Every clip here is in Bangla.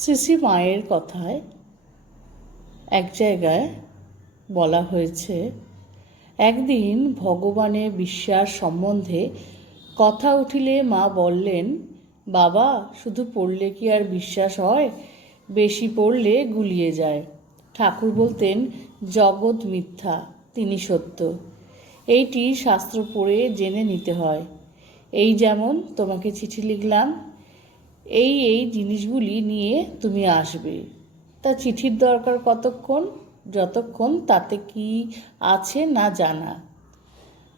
শ্রী মায়ের কথায় এক জায়গায় বলা হয়েছে, একদিন ভগবানের বিশ্বাস সম্বন্ধে কথা উঠিলে মা বললেন, বাবা, শুধু পড়লে কি আর বিশ্বাস হয়? বেশি পড়লে গুলিয়ে যায়। ঠাকুর বলতেন, জগৎ মিথ্যা, তিনি সত্য। এইটি শাস্ত্র পড়ে জেনে নিতে হয়। এই যেমন তোমাকে চিঠি লিখলাম এই এই জিনিসগুলি নিয়ে তুমি আসবে। তা চিঠির দরকার কতক্ষণ? যতক্ষণ তাতে কি আছে না জানা।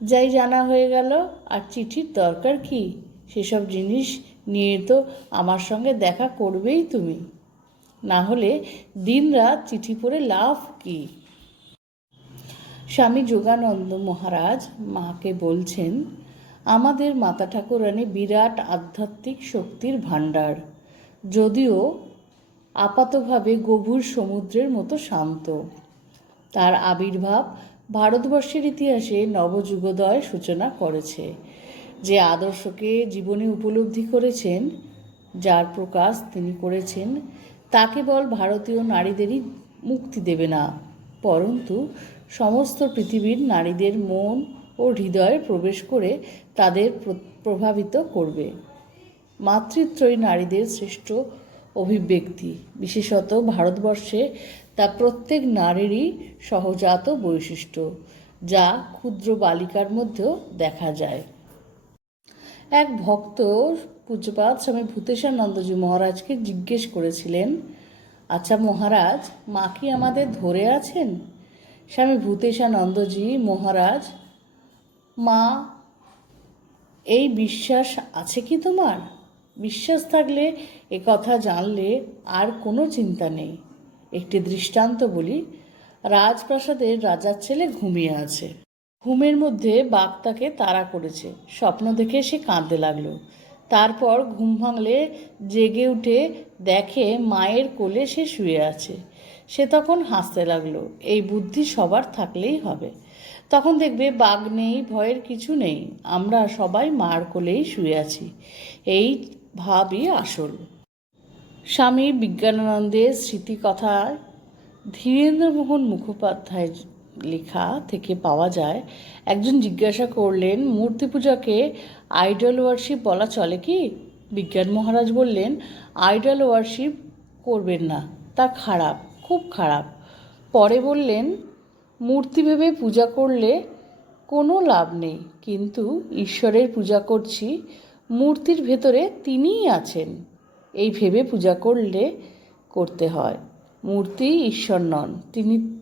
যাই জানা হয়ে গেল, আর চিঠির দরকার কি? সেসব জিনিস নিয়ে তো আমার সঙ্গে দেখা করবেই তুমি। না হলে দিনরাত চিঠি পড়ে লাভ কি? স্বামী যোগানন্দ মহারাজ মাকে বলছেন আমাদের মাতা ঠাকুরানী বিরাট আধ্যাত্মিক শক্তির ভাণ্ডার। যদিও আপাতভাবে গভীর সমুদ্রের মতো শান্ত। তার আবির্ভাব ভারতবর্ষের ইতিহাসে নবযুগোদয় সূচনা করেছে, যে আদর্শকে জীবনে উপলব্ধি করেছেন, যার প্রকাশ তিনি করেছেন, তা কেবল ভারতীয় নারীদেরই মুক্তি দেবে না, পরন্তু সমস্ত পৃথিবীর নারীদের মন ও হৃদয়ে প্রবেশ করে তাদের প্র- প্রভাবিত করবে। মাতৃত্বই নারীদের শ্রেষ্ঠ অভিব্যক্তি। বিশেষত ভারতবর্ষে তা প্রত্যেক নারীরই সহজাত বৈশিষ্ট্য, যা ক্ষুদ্র বালিকার মধ্যেও দেখা যায়। এক ভক্ত পূজ্যপাত স্বামী ভূতেশানন্দজি মহারাজকে জিজ্ঞেস করেছিলেন আচ্ছা মহারাজ, মা কি আমাদের ধরে আছেন? স্বামী ভূতেশানন্দজি মহারাজ মা, এই বিশ্বাস আছে কি তোমার? বিশ্বাস থাকলে এ কথা জানলে আর কোনো চিন্তা নেই। একটি দৃষ্টান্ত বলি, রাজপ্রাসাদের রাজার ছেলে ঘুমিয়ে আছে। ঘুমের মধ্যে বাঘ তাকে তাড়া করেছে। স্বপ্ন দেখে সে কাঁদতে লাগল। তারপর ঘুম ভাঙলে জেগে উঠে দেখে মায়ের কোলে সে শুয়ে আছে। সে তখন হাসতে লাগল। এই বুদ্ধি সবার থাকলেই হবে। তখন দেখবে বাঘ নেই, ভয়ের কিছু নেই। আমরা সবাই মার কোলেই শুয়ে আছি। এই ভাবই আসল। স্বামী বিজ্ঞানানন্দের স্মৃতিকথায় ধীরেন্দ্রমোহন মুখোপাধ্যায় লেখা থেকে পাওয়া যায়, একজন জিজ্ঞাসা করলেন, মূর্তি পূজাকে আইডল ওয়ার্শিপ বলা চলে কি? বিজ্ঞান মহারাজ বললেন আইডল ওয়ার্শিপ করবেন না, তা খারাপ, খুব খারাপ। পরে বললেন মূর্তি ভেবে পূজা করলে কোনো লাভ নেই। কিন্তু ঈশ্বরের পূজা করছি, মূর্তির ভেতরে তিনিই আছেন। এই ভেবে পূজা করলে করতে হয়। মূর্তি ঈশ্বর নন, তিনি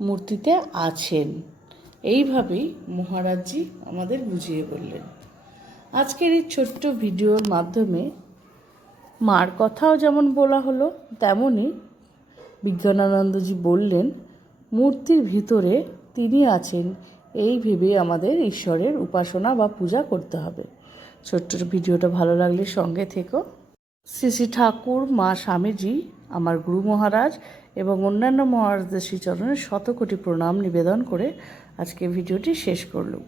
মূর্তিতে আছেন। এইভাবেই মহারাজজি আমাদের বুঝিয়ে বললেন। আজকের এই ছোট্ট ভিডিওর মাধ্যমে মার কথাও যেমন বলা হলো, তেমনই বিজ্ঞানানন্দজি বললেন মূর্তির ভিতরে তিনি আছেন। এই ভেবে আমাদের ঈশ্বরের উপাসনা বা পূজা করতে হবে। ছোট্ট ভিডিওটা ভালো লাগলে সঙ্গে থেকো। শ্রী শ্রী ঠাকুর, মা স্বামীজি, আমার গুরু মহারাজ এবং অন্যান্য মহারাজদের শ্রীচরণের শতকোটি প্রণাম নিবেদন করে আজকে ভিডিওটি শেষ করলুম।